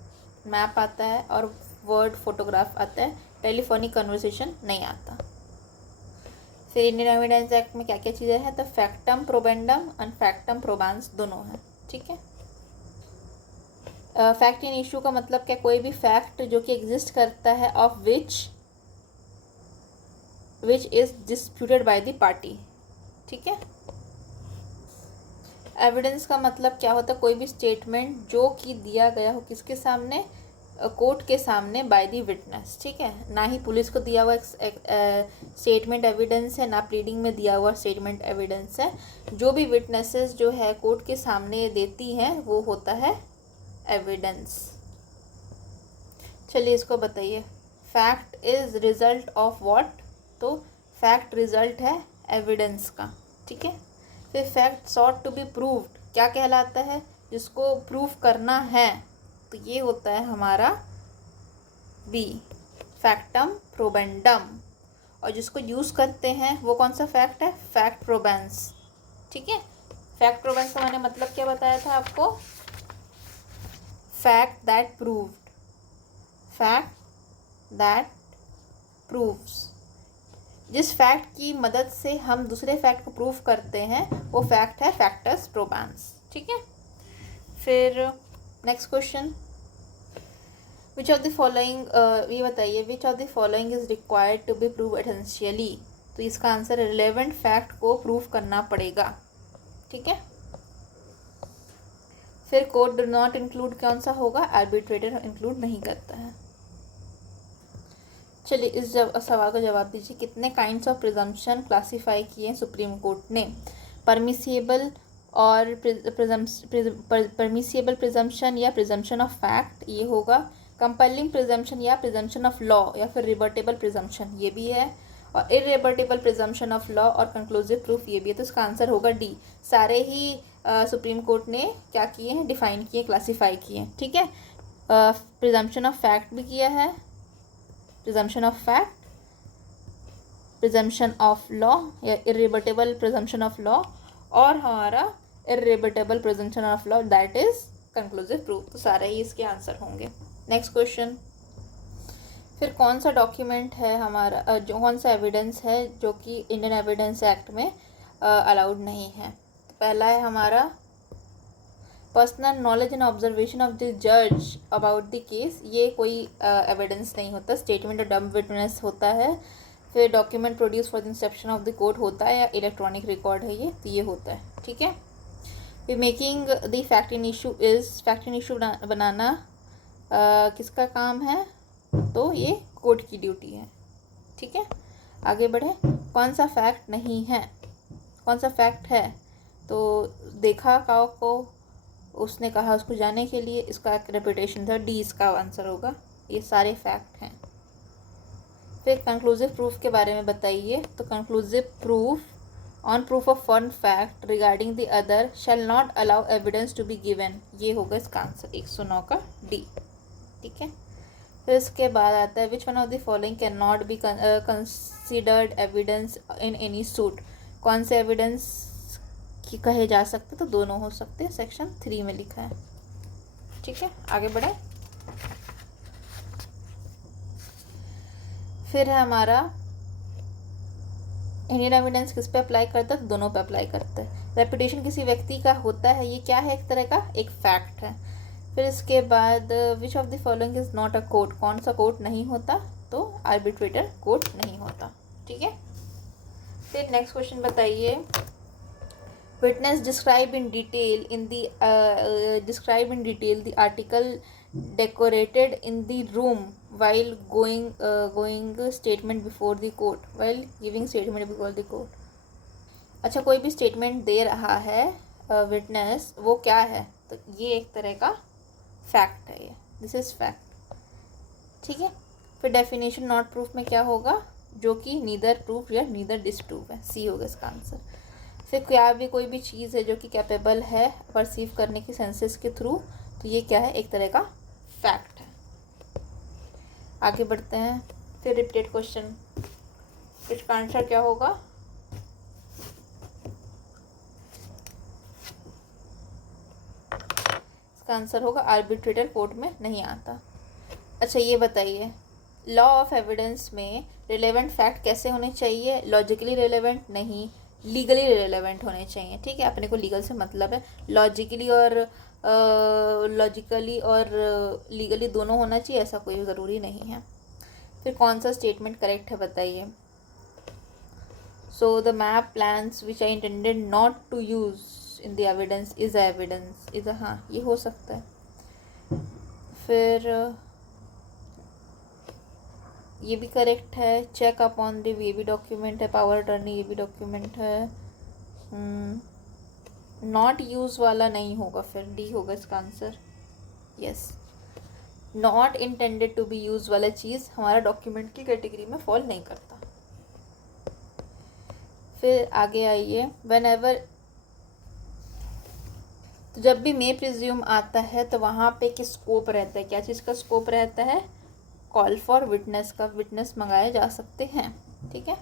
मैप आता है और वर्ड फोटोग्राफ आता है, टेलीफोनिक कन्वर्सेशन नहीं आता। फिर इंडियन एविडेंस एक्ट में क्या क्या चीज़ें हैं? तो फैक्टम प्रोबेंडम और फैक्टम प्रोबांस दोनों हैं, ठीक है। फैक्ट इन इशू का मतलब क्या, कोई भी फैक्ट जो कि एग्जिस्ट करता है of which is disputed bye the party. ठीक है। एविडेंस का मतलब क्या होता है, कोई भी स्टेटमेंट जो कि दिया गया हो किसके सामने, कोर्ट के सामने बाय द विटनेस। ठीक है। ना ही पुलिस को दिया हुआ स्टेटमेंट एविडेंस है, ना प्लीडिंग में दिया हुआ स्टेटमेंट एविडेंस है। जो भी विटनेसेस जो है कोर्ट के सामने देती हैं वो होता है एविडेंस। चलिए इसको बताइए, fact is result of what, तो फैक्ट रिजल्ट है एविडेंस का। ठीक है। फिर fact sought to be proved क्या कहलाता है, जिसको प्रूव करना है, तो ये होता है हमारा बी, फैक्टम प्रोबेंडम। और जिसको यूज़ करते हैं वो कौन सा फैक्ट है, फैक्ट प्रोबेंस। ठीक है। फैक्ट प्रोबेंस का मैंने मतलब क्या बताया था आपको, fact that proved, fact that proves. जिस फैक्ट की मदद से हम दूसरे फैक्ट को प्रूव करते हैं वो फैक्ट है फैक्टस प्रोबेंस। ठीक है। फिर next question, which of the following, ये बताइए, which of the following is required to be prove essentially, तो इसका आंसर रिलेवेंट फैक्ट को प्रूव करना पड़ेगा। ठीक है। फिर कोर्ट डू नॉट इंक्लूड कौन सा होगा, आर्बिट्रेटर इंक्लूड नहीं करता है। चलिए इस सवाल का जवाब दीजिए, कितने काइंड्स ऑफ प्रिजम्पशन क्लासीफाई किए हैं सुप्रीम कोर्ट ने, परमिसिबल और परमिसिबल प्रिजम्पशन या प्रिजम्पशन ऑफ फैक्ट ये होगा, कंपलिंग प्रिजम्पशन या प्रिजम्पशन ऑफ लॉ या फिर रिवर्टेबल प्रिजम्पशन ये भी है, और इररिवर्टेबल प्रिजम्पशन ऑफ लॉ और कंक्लूसिव प्रूफ ये भी है। तो इसका आंसर होगा डी। सारे ही सुप्रीम कोर्ट ने क्या किए हैं, डिफाइन किए, क्लासीफाई किए। ठीक है। प्रिजम्पशन ऑफ फैक्ट भी किया है, presumption of fact, presumption of law या इररिवर्टेबल प्रिजम्पशन ऑफ लॉ, और हमारा irrebuttable presumption of law that is conclusive proof. तो सारे ही इसके आंसर होंगे। नेक्स्ट क्वेश्चन, फिर कौन सा डॉक्यूमेंट है हमारा, जो कौन सा एविडेंस है जो कि इंडियन एविडेंस एक्ट में अलाउड नहीं है। तो पहला है हमारा personal knowledge and observation of the जज अबाउट द केस, ये कोई एविडेंस नहीं होता, स्टेटमेंट और डम विटनेस होता है। फिर document produce for the Inception of the court होता है, या इलेक्ट्रॉनिक रिकॉर्ड है ये, तो ये होता है। ठीक है। फिर making the fact in issue is, fact in issue बनाना किसका काम है, तो ये कोर्ट की ड्यूटी है। ठीक है। आगे बढ़े, कौन सा फैक्ट नहीं है, कौन सा फैक्ट है, तो देखा काउ को उसने कहा उसको जाने के लिए, इसका रेपुटेशन था, डी इसका आंसर होगा। ये सारे फैक्ट हैं। फिर कंक्लूसिव प्रूफ के बारे में बताइए, तो conclusive proof on proof of one fact regarding the other shall not allow evidence to be given, ये होगा इसका आंसर 109 का डी। ठीक है। फिर इसके बाद आता है विच one of the following can not be considered evidence in any suit, कौन से एविडेंस की कहे जा सकते, तो दोनों हो सकते हैं, सेक्शन 3 में लिखा है। ठीक है। आगे बढ़े, फिर है हमारा इंडियन एविडेंस किस पे अप्लाई करता है, तो दोनों पे अप्लाई करता है। रेपुटेशन किसी व्यक्ति का होता है, ये क्या है, एक तरह का एक फैक्ट है। फिर इसके बाद विच of the following is not a court, कौन सा कोर्ट नहीं होता, तो आर्बिट्रेटर कोर्ट नहीं होता। ठीक है। फिर नेक्स्ट क्वेश्चन बताइए, witness describe in detail in the article decorated in the room while going statement before the court, while giving statement before the court। अच्छा, कोई भी स्टेटमेंट दे रहा है विटनेस, वो क्या है, तो ये एक तरह का फैक्ट है, ये दिस इज फैक्ट। ठीक है। फिर डेफिनेशन नॉट प्रूफ में क्या होगा, जो कि नीदर प्रूफ या नीदर डिसप्रूव है, सी होगा इसका आंसर। फिर क्या भी कोई भी चीज़ है जो कि कैपेबल है परसीव करने की सेंसेस के थ्रू, तो ये क्या है, एक तरह का फैक्ट है। आगे बढ़ते हैं, फिर रिपीटेड क्वेश्चन, इसका आंसर क्या होगा, इसका आंसर होगा आर्बिट्रेटर कोर्ट में नहीं आता। अच्छा ये बताइए, लॉ ऑफ एविडेंस में रिलेवेंट फैक्ट कैसे होने चाहिए, लॉजिकली रिलेवेंट नहीं, लीगली रिलेवेंट होने चाहिए, ठीक है। अपने को लीगल से मतलब है, लॉजिकली और लीगली दोनों होना चाहिए, ऐसा कोई ज़रूरी नहीं है। फिर कौन सा स्टेटमेंट करेक्ट है बताइए। So the map plans which I intended not to use in the evidence is a हाँ, ये हो सकता है। फिर ये भी करेक्ट है। चेक अपॉन द, ये भी डॉक्यूमेंट है। पावर अटर्नी, ये भी डॉक्यूमेंट है। नॉट यूज वाला नहीं होगा, फिर डी होगा इसका answer. Yes, not intended to be use वाला चीज़ हमारा डॉक्यूमेंट की कैटेगरी में फॉल नहीं करता। फिर आगे आइए, वेन एवर, तो जब भी मे प्रिज्यूम आता है तो वहाँ पे एक स्कोप रहता है। क्या चीज़ का स्कोप रहता है? कॉल फॉर विटनेस का, विटनेस मंगाए जा सकते हैं, ठीक है।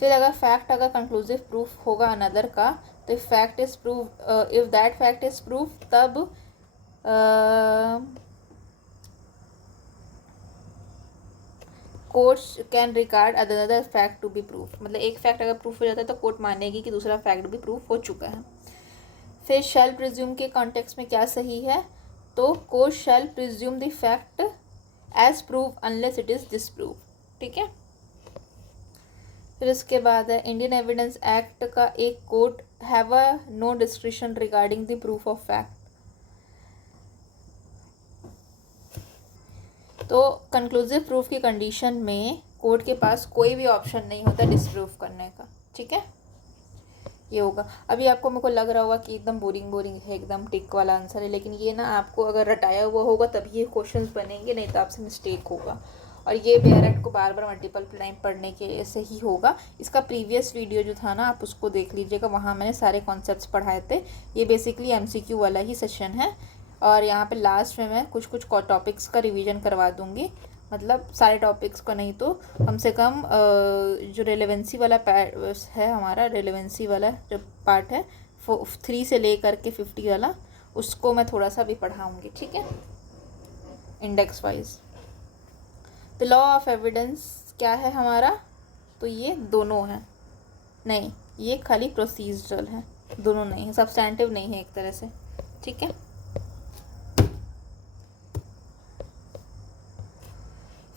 फिर अगर फैक्ट अगर कंक्लूसिव प्रूफ होगा अनदर का, तो if fact is proof, if that fact is proof, तब courts can regard other fact to be proof. मतलब एक फैक्ट अगर प्रूफ हो जाता है तो कोर्ट मानेगी कि दूसरा फैक्ट भी प्रूफ हो चुका है। फिर शैल प्रिज्यूम के कॉन्टेक्स्ट में क्या सही है? तो court shall presume the fact as proof unless it is disprove, ठीक है। फिर इसके बाद है, इंडियन एविडेंस एक्ट का एक court have a no description regarding the proof of fact. तो कंक्लूसिव प्रूफ की कंडीशन में कोर्ट के पास कोई भी ऑप्शन नहीं होता डिसप्रूव करने का, ठीक है। ये होगा। अभी आपको मेरे को लग रहा होगा कि एकदम बोरिंग है, एकदम टिक वाला आंसर है, लेकिन ये ना आपको अगर रटाया हुआ होगा तभी ये क्वेश्चंस बनेंगे, नहीं तो आपसे मिस्टेक होगा। और ये बेयरट को बार बार मल्टीपल टाइम पढ़ने के से ही होगा। इसका प्रीवियस वीडियो जो था ना, आप उसको देख लीजिएगा, वहाँ मैंने सारे कॉन्सेप्ट्स पढ़ाए थे। ये बेसिकली MCQ वाला ही सेशन है। और यहाँ पे लास्ट में मैं कुछ टॉपिक्स का रिवीजन करवा दूँगी, मतलब सारे टॉपिक्स का नहीं तो कम से कम जो रेलेवेंसी वाला है, हमारा रेलेवेंसी वाला जो पार्ट है 3 से लेकर के 50 वाला, उसको मैं थोड़ा सा भी पढ़ाऊँगी, ठीक है, index wise. The law of evidence क्या है हमारा? तो ये दोनों है, नहीं ये खाली प्रोसीजरल है, दोनों नहीं है, सब्सटैंटिव नहीं है एक तरह से, ठीक है।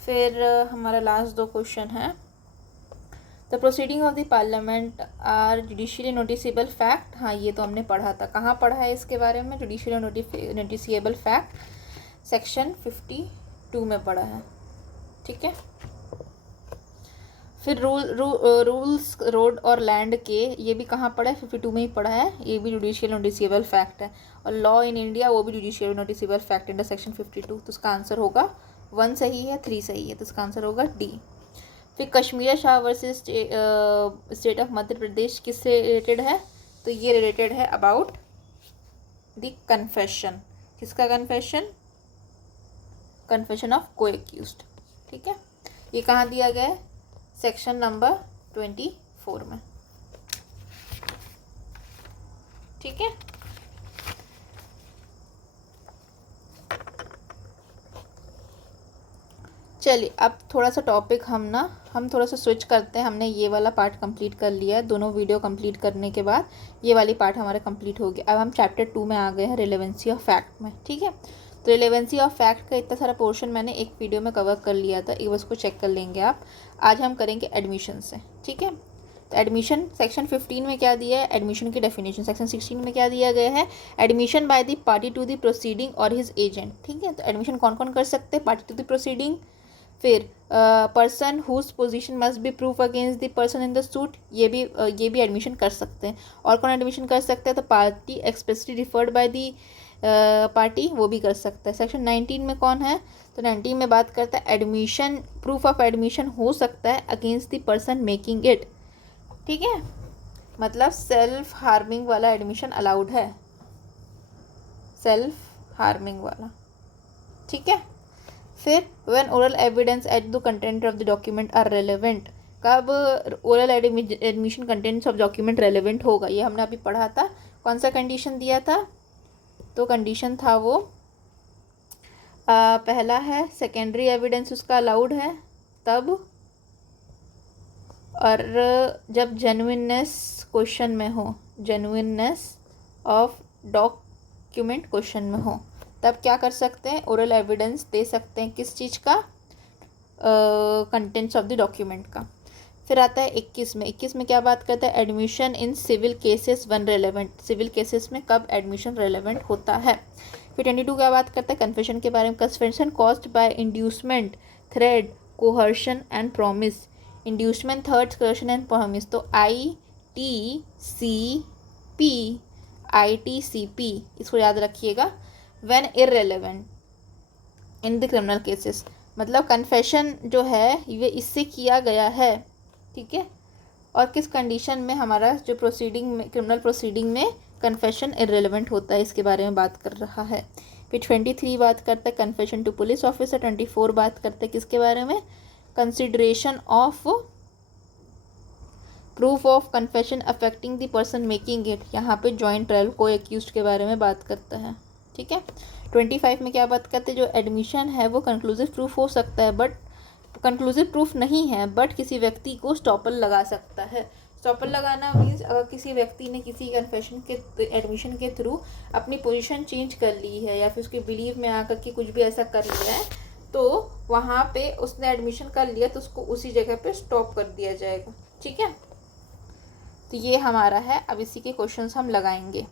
फिर हमारा लास्ट 2 क्वेश्चन है, the proceeding of the parliament are judicially noticeable fact. हाँ, ये तो हमने पढ़ा था। कहाँ पढ़ा है इसके बारे में? जुडिशियली नोटिसेबल फैक्ट सेक्शन 52 में पढ़ा है, ठीक है। फिर रूल्स रोड और लैंड के, ये भी कहाँ पढ़ा है? 52 में ही पढ़ा है, ये भी जुडिशियल नोटिसेबल फैक्ट है। और लॉ इन इंडिया, वो भी judicial noticeable fact under section 52। तो उसका आंसर होगा 1 सही है, 3 सही है, तो इसका आंसर होगा डी। फिर Kashmir Shah versus state of Madhya Pradesh किससे रिलेटेड है? तो ये रिलेटेड है अबाउट द कन्फेशन। किसका confession? Confession of co-accused, ठीक है। ये कहाँ दिया गया है? सेक्शन नंबर 24 में, ठीक है। चलिए अब थोड़ा सा टॉपिक हम थोड़ा सा स्विच करते हैं। हमने ये वाला पार्ट कंप्लीट कर लिया है, दोनों वीडियो कंप्लीट करने के बाद ये वाली पार्ट हमारा कंप्लीट हो गया। अब हम चैप्टर 2 में आ गए हैं, रिलेवेंसी ऑफ फैक्ट में, ठीक है। तो रिलेवेंसी ऑफ फैक्ट का इतना सारा पोर्शन मैंने एक वीडियो में कवर कर लिया था, एक बार उसको चेक कर लेंगे आप। आज हम करेंगे एडमिशन से, ठीक है। तो एडमिशन सेक्शन 15 में क्या दिया है? एडमिशन की डेफिनेशन। सेक्शन 16 में क्या दिया गया है? Admission by the party to the proceeding और हिज एजेंट, ठीक है। तो एडमिशन कौन कौन कर सकते हैं? पार्टी टू द प्रोसीडिंग, फिर person whose position must be proof against the person in the suit, ये भी एडमिशन कर सकते हैं। और कौन एडमिशन कर सकते हैं? तो party expressly referred bye the party, वो भी कर सकता है। सेक्शन 19 में कौन है? तो 19 में बात करता है एडमिशन, प्रूफ ऑफ एडमिशन हो सकता है against the person making it, ठीक है। मतलब सेल्फ हार्मिंग वाला एडमिशन अलाउड है, सेल्फ हार्मिंग वाला, ठीक है। फिर when oral evidence at the content of the document are relevant, कब oral admission contents of document relevant होगा? ये हमने अभी पढ़ा था। कौन सा कंडीशन दिया था? तो कंडीशन था वो पहला है सेकेंडरी एविडेंस उसका अलाउड है तब, और जब जेन्युइननेस क्वेश्चन में हो, जेन्युइननेस ऑफ डॉक्यूमेंट क्वेश्चन में हो, तब क्या कर सकते हैं, ओरल एविडेंस दे सकते हैं किस चीज़ का, कंटेंट्स ऑफ द डॉक्यूमेंट का। फिर आता है 21 में। 21 में क्या बात करता है, admission in civil cases one relevant, civil cases में कब एडमिशन रेलेवेंट होता है। फिर 22 क्या बात करता है, कन्फेशन के बारे में। Confession caused by inducement, threat, coercion and promise. Inducement, threat, coercion and promise, तो ITCP, इसको याद रखिएगा। When irrelevant in the criminal cases, मतलब कन्फेशन जो है ये इससे किया गया है, ठीक है, और किस कंडीशन में हमारा जो प्रोसीडिंग में, क्रिमिनल प्रोसीडिंग में कन्फेशन इररेलेवेंट होता है, इसके बारे में बात कर रहा है। फिर 23 बात करता है कन्फेशन टू पुलिस ऑफिसर। 24 बात करते हैं किसके बारे में, consideration of proof of confession affecting the person making it, यहाँ पे जॉइंट ट्रायल को एक्यूज्ड के बारे में बात करता है, ठीक है। 25 में क्या बात करते हैं, जो एडमिशन है वो कंक्लूसिव प्रूफ हो सकता है, बट कंक्लूसिव प्रूफ नहीं है, बट किसी व्यक्ति को स्टॉपर लगा सकता है। स्टॉपर लगाना मीन्स अगर किसी व्यक्ति ने किसी कन्फेशन के एडमिशन के थ्रू अपनी पोजीशन चेंज कर ली है, या फिर उसके बिलीव में आकर के कुछ भी ऐसा कर लिया है, तो वहाँ पे उसने एडमिशन कर लिया तो उसको उसी जगह पे स्टॉप कर दिया जाएगा, ठीक है। तो ये हमारा है, अब इसी के क्वेश्चंस हम लगाएंगे।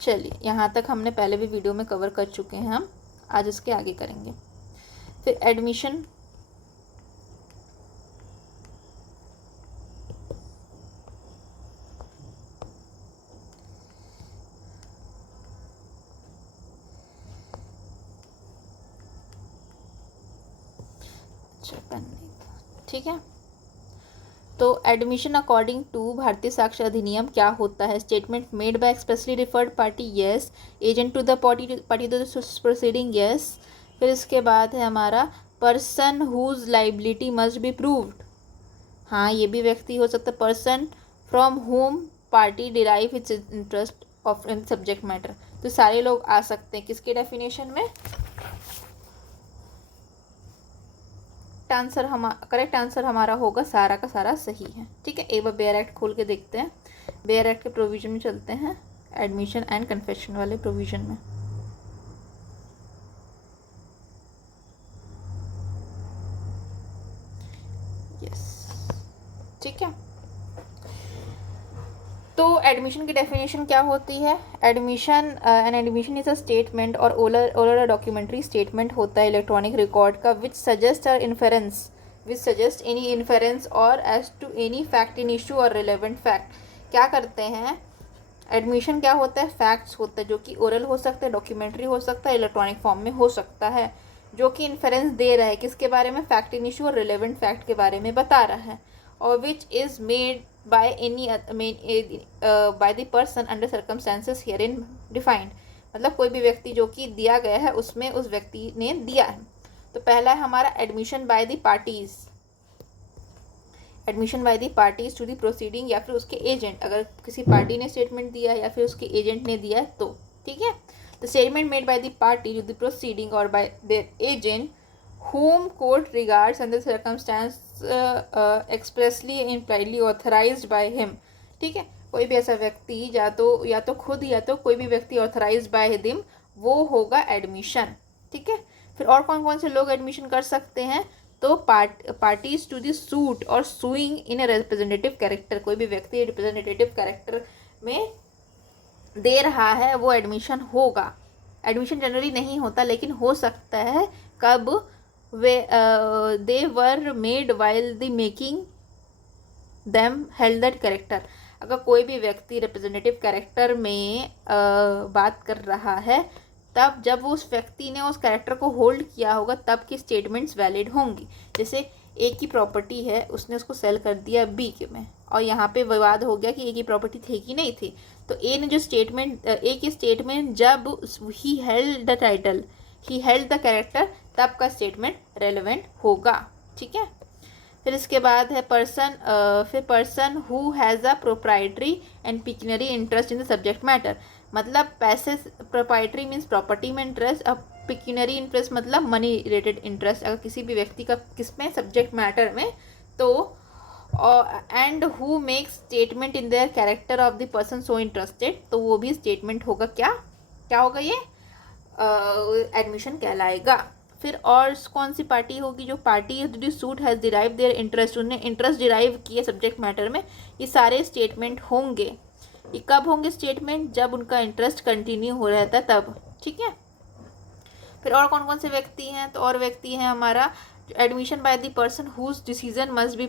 चलिए, यहाँ तक हमने पहले भी वीडियो में कवर कर चुके हैं, हम आज इसके आगे करेंगे। फिर एडमिशन, ठीक है। तो एडमिशन अकॉर्डिंग टू भारतीय साक्ष्य अधिनियम क्या होता है, statement made by expressly referred party, yes. Agent to the party to the proceeding, yes. फिर इसके बाद है हमारा person whose liability must be proved, हाँ ये भी व्यक्ति हो सकता है। Person from whom party derive its interest of in subject matter, तो सारे लोग आ सकते हैं किसके डेफिनेशन में। करेक्ट आंसर हमारा होगा सारा का सारा सही है, ठीक है। एक बार बेयर एक्ट खोल के देखते हैं, बेयर एक्ट के प्रोविजन में चलते हैं, एडमिशन एंड कन्फेशन वाले प्रोविजन में। यस, ठीक है। तो एडमिशन की डेफिनेशन क्या होती है, admission an admission is a statement और ओरल डॉक्यूमेंट्री स्टेटमेंट होता है इलेक्ट्रॉनिक रिकॉर्ड का विच सजेस्ट एनी इन्फेरेंस और as to any fact in issue और रिलेवेंट फैक्ट। क्या करते हैं, एडमिशन क्या होता है, फैक्ट्स होता है जो कि ओरल हो सकता है, डॉक्यूमेंट्री हो सकता है, इलेक्ट्रॉनिक फॉर्म में हो सकता है, जो कि इन्फेरेंस दे रहा है किसके बारे में, फैक्ट इन इशू और रिलेवेंट फैक्ट के बारे में बता रहा है, और which is made by the person under circumstances herein defined, मतलब कोई भी व्यक्ति जो कि दिया गया है उसमें उस व्यक्ति ने दिया है। तो पहला है हमारा admission by the parties, admission by the parties to the proceeding, या फिर उसके एजेंट, अगर किसी पार्टी ने स्टेटमेंट दिया है या फिर उसके एजेंट ने दिया है तो, ठीक है। तो statement made by the party to the proceeding और by their agent whom court regards under circumstance expressly impliedly authorized by him, ठीक है। कोई भी ऐसा व्यक्ति या तो खुद या तो कोई भी व्यक्ति ऑथराइज्ड बाय हिम, वो होगा एडमिशन, ठीक है। फिर और कौन कौन से लोग एडमिशन कर सकते हैं, तो पार्टीज टू द सूट और sewing in a representative character, कोई भी व्यक्ति रिप्रेजेंटेटिव कैरेक्टर में दे रहा है वो एडमिशन होगा। एडमिशन जनरली नहीं होता लेकिन हो सकता है, कब, they were made while the making them held that character, अगर कोई भी व्यक्ति रिप्रेजेंटेटिव कैरेक्टर में बात कर रहा है, तब जब उस व्यक्ति ने उस कैरेक्टर को होल्ड किया होगा तब की स्टेटमेंट्स वैलिड होंगी। जैसे ए की प्रॉपर्टी है, उसने उसको सेल कर दिया बी के में, और यहाँ पे विवाद हो गया कि ए की प्रॉपर्टी थी कि नहीं थी, तो ए ने जो स्टेटमेंट, ए की स्टेटमेंट जब he held the title, he held the character, तब का स्टेटमेंट रेलेवेंट होगा, ठीक है। फिर इसके बाद है person who has a proprietary and pecuniary interest in the subject matter, मतलब पैसे, प्रोप्राइटरी मीन्स प्रॉपर्टी में इंटरेस्ट, अब पिक्यूनरी इंटरेस्ट मतलब मनी रिलेटेड इंटरेस्ट, अगर किसी भी व्यक्ति का किसमें सब्जेक्ट मैटर में, तो and who makes statement in their character of the person so interested, तो वो भी स्टेटमेंट होगा। क्या क्या होगा ये? एडमिशन कहलाएगा। फिर और कौन सी पार्टी होगी? जो party the suit has derive their interest, उन्हें इंटरेस्ट डिराइव किए सब्जेक्ट मैटर में, ये सारे स्टेटमेंट होंगे। ये कब होंगे स्टेटमेंट? जब उनका इंटरेस्ट कंटिन्यू हो रहता है तब, ठीक है। फिर और कौन कौन से व्यक्ति हैं? तो और व्यक्ति हैं हमारा admission by the person whose decision must be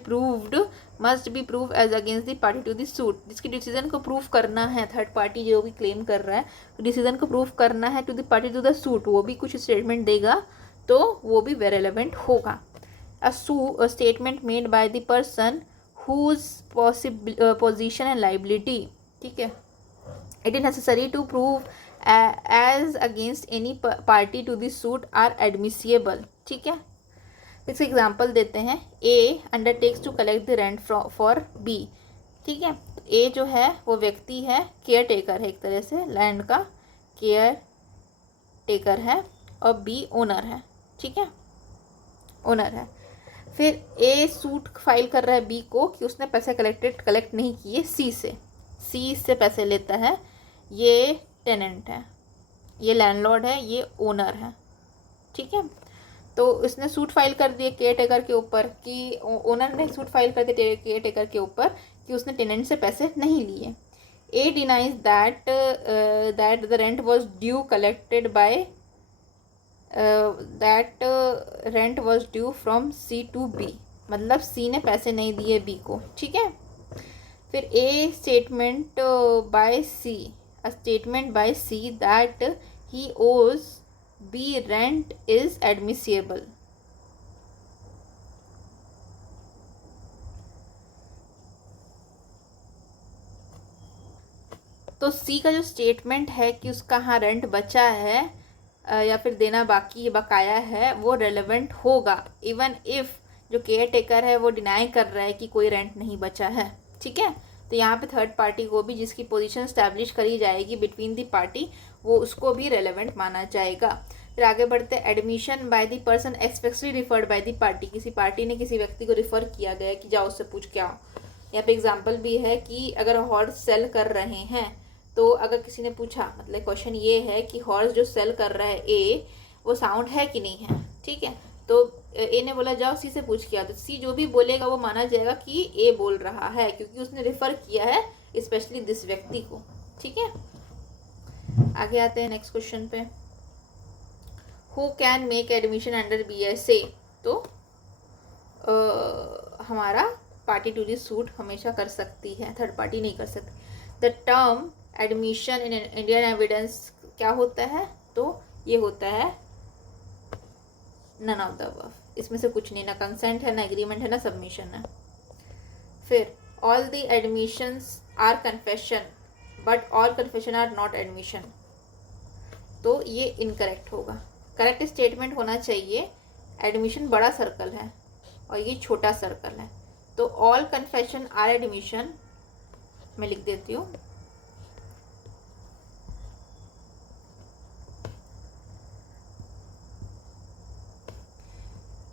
prove as against the party to the suit, जिसकी डिसीजन को प्रूव करना है, थर्ड पार्टी जो भी क्लेम कर रहा है, तो डिसीजन को प्रूव करना है to the party to the suit, वो भी कुछ स्टेटमेंट देगा, तो वो भी रेलेवेंट होगा। A statement made by the person whose position and liability, ठीक है, it is necessary to prove as against any party to the suit are admissible, ठीक है। इसका एग्जाम्पल देते हैं। A undertakes to collect the rent for B, ठीक है। ए जो है वो व्यक्ति है, केयर टेकर है, एक तरह से लैंड का केयर टेकर है, और बी ओनर है, ठीक है, ओनर है। फिर ए सूट फाइल कर रहा है बी को कि उसने पैसे कलेक्ट नहीं किए सी से, सी इससे पैसे लेता है, ये टेनेंट है, ये लैंडलॉर्ड है, ये ओनर है, ठीक है। तो उसने सूट फाइल कर दिए केयर टेकर के ऊपर, कि ओनर ने सूट फाइल कर दिया केयर टेकर के ऊपर कि उसने टेनेंट से पैसे नहीं लिए। A denies that the rent was due collected by that rent was due from C to B, मतलब सी ने पैसे नहीं दिए बी को, ठीक है। फिर A statement by C, a statement by C that he owes B rent is एडमिसिएबल। तो सी का जो स्टेटमेंट है कि उसका हाँ रेंट बचा है या फिर देना बाकी बकाया है, वो रेलेवेंट होगा इवन इफ जो केयर टेकर है वो डिनाई कर रहा है कि कोई रेंट नहीं बचा है, ठीक है। तो यहाँ पे थर्ड पार्टी को भी जिसकी पोजीशन स्टैब्लिश करी जाएगी बिटवीन द पार्टी, वो उसको भी रेलेवेंट माना जाएगा। फिर आगे बढ़ते, admission by the person expressly referred bye the party, किसी पार्टी ने किसी व्यक्ति को रिफर किया गया कि जाओ उससे पूछ के आओ। यहाँ पे एग्जाम्पल भी है कि अगर हॉर्स सेल कर रहे हैं, तो अगर किसी ने पूछा, मतलब क्वेश्चन ये है कि हॉर्स जो सेल कर रहा है ए, वो साउंड है कि नहीं है, ठीक है। तो ए ने बोला जाओ सी से पूछ किया, तो सी जो भी बोलेगा वो माना जाएगा कि ए बोल रहा है, क्योंकि उसने रिफर किया है स्पेशली दिस व्यक्ति को, ठीक है। आगे आते हैं नेक्स्ट क्वेश्चन पे। Who can make admission under BSA, तो हमारा पार्टी टू द सूट हमेशा कर सकती है, थर्ड पार्टी नहीं कर सकती। The term admission in Indian evidence क्या होता है? तो ये होता है नन ऑफ द अबव, इसमें से कुछ नहीं, ना कंसेंट है, ना एग्रीमेंट है, ना सबमिशन है। फिर all the admissions are confession but all confession are not admission, तो ये इनकरेक्ट होगा। करेक्ट स्टेटमेंट होना चाहिए एडमिशन बड़ा सर्कल है और ये छोटा सर्कल है, तो ऑल कन्फेशन आर एडमिशन मैं लिख देती हूँ।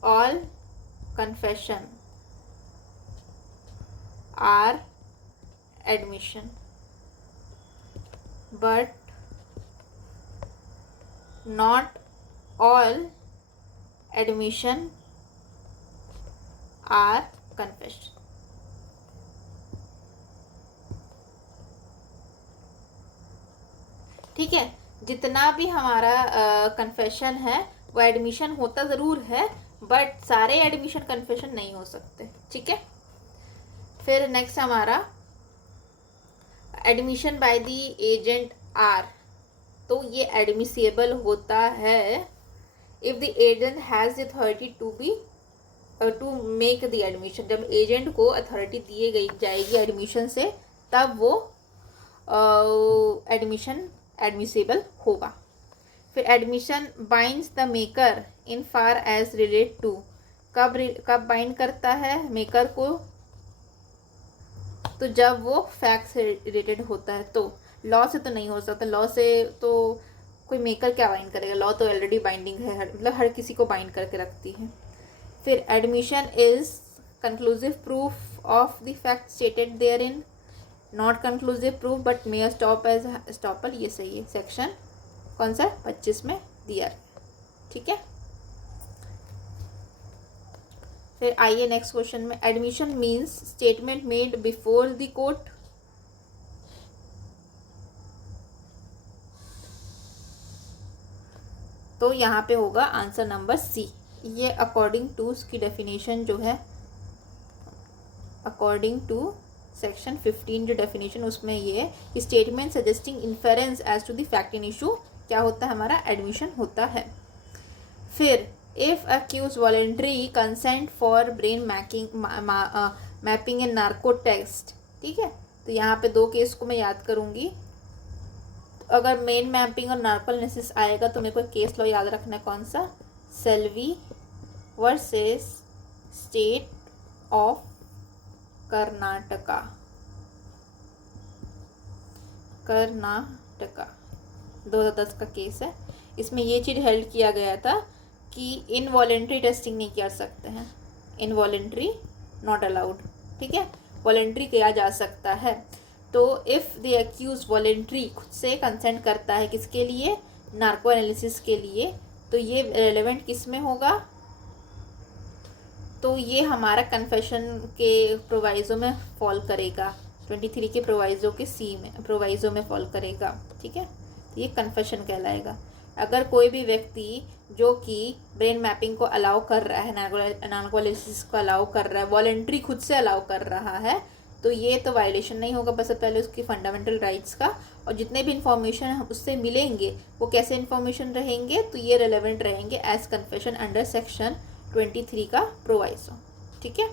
All confession are admission, but not all admission are confession. ठीक है, जितना भी हमारा कन्फेशन है वो एडमिशन होता ज़रूर है, बट सारे एडमिशन कन्फेशन नहीं हो सकते, ठीक है। फिर नेक्स्ट हमारा admission by the agent are, तो ये एडमिसिएबल होता है if the agent has the authority to make the admission, जब एजेंट को अथॉरिटी दिए गई जाएगी एडमिशन से, तब वो एडमिशन एडमिसिबल होगा। फिर admission binds the maker in far as relate to, कब बाइंड करता है मेकर को? तो जब वो फैक्ट से रिलेटेड होता है। तो लॉ से तो नहीं हो सकता, लॉ से तो कोई मेकर क्या बाइंड करेगा, लॉ तो ऑलरेडी बाइंडिंग है, मतलब हर किसी को बाइंड करके रखती है। फिर admission is conclusive proof of the fact stated therein, not conclusive proof but may estop as estoppel, ये सही है, सेक्शन कौन सा 25 में दिया, ठीक है। फिर आइए नेक्स्ट क्वेश्चन में, admission means statement made before the court, तो यहाँ पे होगा आंसर नंबर सी। ये अकॉर्डिंग टू उसकी डेफिनेशन जो है, अकॉर्डिंग टू सेक्शन 15 जो डेफिनेशन उसमें ये है, statement suggesting inference as to the fact in issue क्या होता है, हमारा एडमिशन होता है। फिर if accuse voluntary consent for brain mapping and narco test, ठीक है। तो यहाँ पे 2 केस को मैं याद करूँगी। अगर मेन मैपिंग और नार्को एनालिसिस आएगा तो मेरे को केस लॉ याद रखना है, कौन सा, Selvi versus state of Karnataka, Karnataka 2010 का केस है। इसमें ये चीज़ हेल्ड किया गया था कि इनवॉलेंट्री टेस्टिंग नहीं कर सकते हैं, इनवॉलेंट्री नॉट अलाउड, ठीक है, वॉलेंट्री किया जा सकता है। तो इफ़ द एक्यूज वॉलेंट्री खुद से कंसेंट करता है किसके लिए, नार्को एनालिसिस के लिए, तो ये रेलेवेंट किस में होगा, तो ये हमारा कन्फेशन के प्रोवाइज़ो में फॉल करेगा, 23 के प्रोवाइज़ो के सी में, प्रोवाइज़ो में फॉल करेगा, ठीक है। तो ये कन्फेशन कहलाएगा। अगर कोई भी व्यक्ति जो कि ब्रेन मैपिंग को अलाउ कर रहा है, नार्को एनालिसिस को अलाउ कर रहा है, वॉलेंट्री खुद से अलाउ कर रहा है, तो ये तो वायलेशन नहीं होगा, बस पहले उसकी फंडामेंटल राइट्स का, और जितने भी इन्फॉर्मेशन उससे मिलेंगे वो कैसे इन्फॉर्मेशन रहेंगे, तो ये रेलेवेंट रहेंगे एज कन्फेशन अंडर सेक्शन 23 का प्रोवाइजो, ठीक है।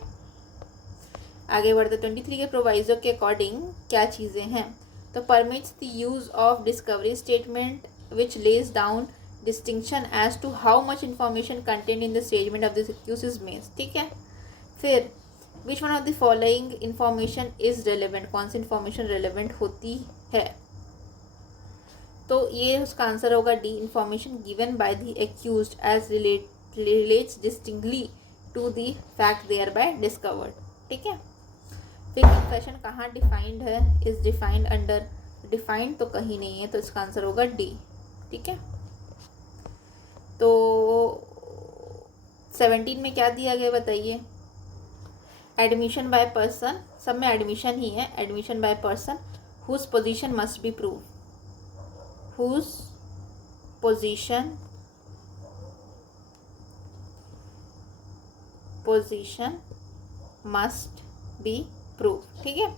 आगे बढ़ते 23 के प्रोवाइजो के अकॉर्डिंग क्या चीज़ें हैं, तो permits the use of discovery statement which lays down distinction as to how much information content in the statement of this accuse is made, ठीक है। फिर which one of the following information is relevant, कौन सी information relevant होती है, तो ये उसका आंसर होगा D, information given by the accused as relates distinctly to the fact thereby discovered, ठीक है। फिर कन्फेशन कहाँ डिफाइंड है, इज डिफाइंड अंडर, डिफाइंड तो कहीं नहीं है, तो इसका आंसर होगा डी, ठीक है। तो 17 में क्या दिया गया बताइए, एडमिशन बाय पर्सन, सब में एडमिशन ही है, admission by person whose position must be prove, whose position must be prove, ठीक है।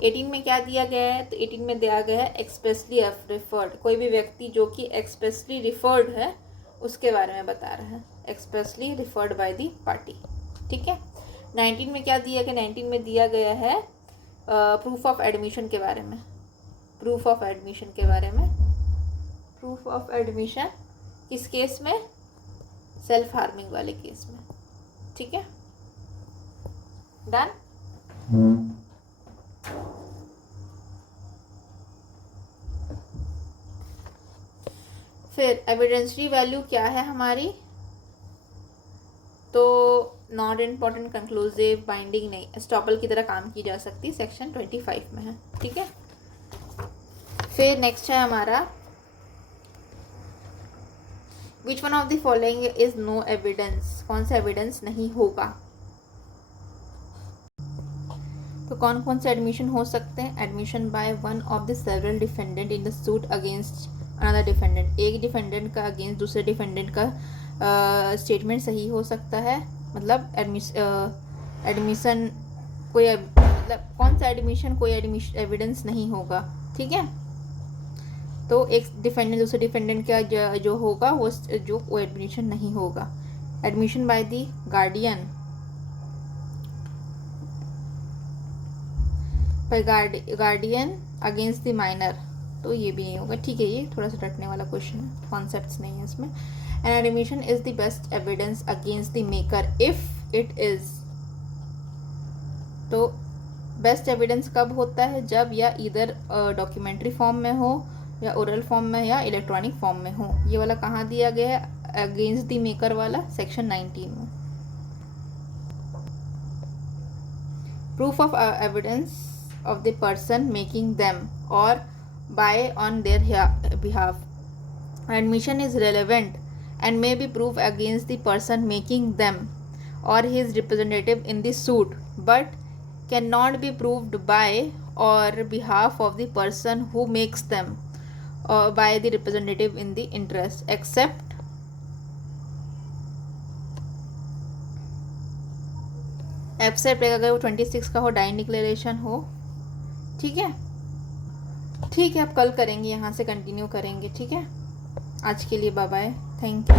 18 में क्या दिया गया है, तो 18 में दिया गया है एक्सप्रेसली रिफर्ड, कोई भी व्यक्ति जो कि एक्सप्रेसली रिफर्ड है उसके बारे में बता रहा है, expressly referred bye the party, ठीक है। 19 में क्या दिया गया, 19 में दिया गया है प्रूफ ऑफ एडमिशन के बारे में, प्रूफ ऑफ एडमिशन के बारे में, प्रूफ ऑफ एडमिशन किस केस में, सेल्फ हार्मिंग वाले केस में, ठीक है, डन। फिर एविडेंसरी वैल्यू क्या है हमारी, तो नॉट इम्पॉर्टेंट, कंक्लूसिव, बाइंडिंग नहीं, स्टॉपल की तरह काम की जा सकती, सेक्शन 25 में है, ठीक है। फिर नेक्स्ट है हमारा which one of the following is no evidence, कौन सा एविडेंस नहीं होगा, तो कौन कौन से एडमिशन हो सकते हैं, admission by one of the several defendant in the suit against another defendant, एक डिफेंडेंट का अगेंस्ट दूसरे डिफेंडेंट का स्टेटमेंट सही हो सकता है, मतलब एडमिशन कोई, मतलब कौन सा एडमिशन कोई एविडेंस नहीं होगा, ठीक है। तो एक डिफेंडेंट दूसरे डिफेंडेंट का जो होगा वो जो एडमिशन नहीं होगा, admission by the guardian, guardian against the minor, तो ये भी नहीं होगा, ठीक है। ये थोड़ा सा रटने वाला क्वेश्चन है, कॉन्सेप्ट्स नहीं है इसमें। N admission is the best evidence against the maker if it is, तो बेस्ट एविडेंस कब होता है, जब या इधर डॉक्यूमेंट्री फॉर्म में हो या ओरल फॉर्म में या इलेक्ट्रॉनिक फॉर्म में हो। ये वाला कहाँ दिया गया है, अगेंस्ट द मेकर वाला सेक्शन 19 में। Proof of evidence of the person making them और by on their behalf. Admission is relevant and may be proof against the person making them or his representative in the suit, but cannot be proved by or behalf of the person who makes them or by the representative in the interest, except अगर वो 26 का हो, dine declaration हो। ठीक है, ठीक है, अब कल करेंगे, यहाँ से कंटिन्यू करेंगे। ठीक है, आज के लिए बाय बाय, थैंक यू।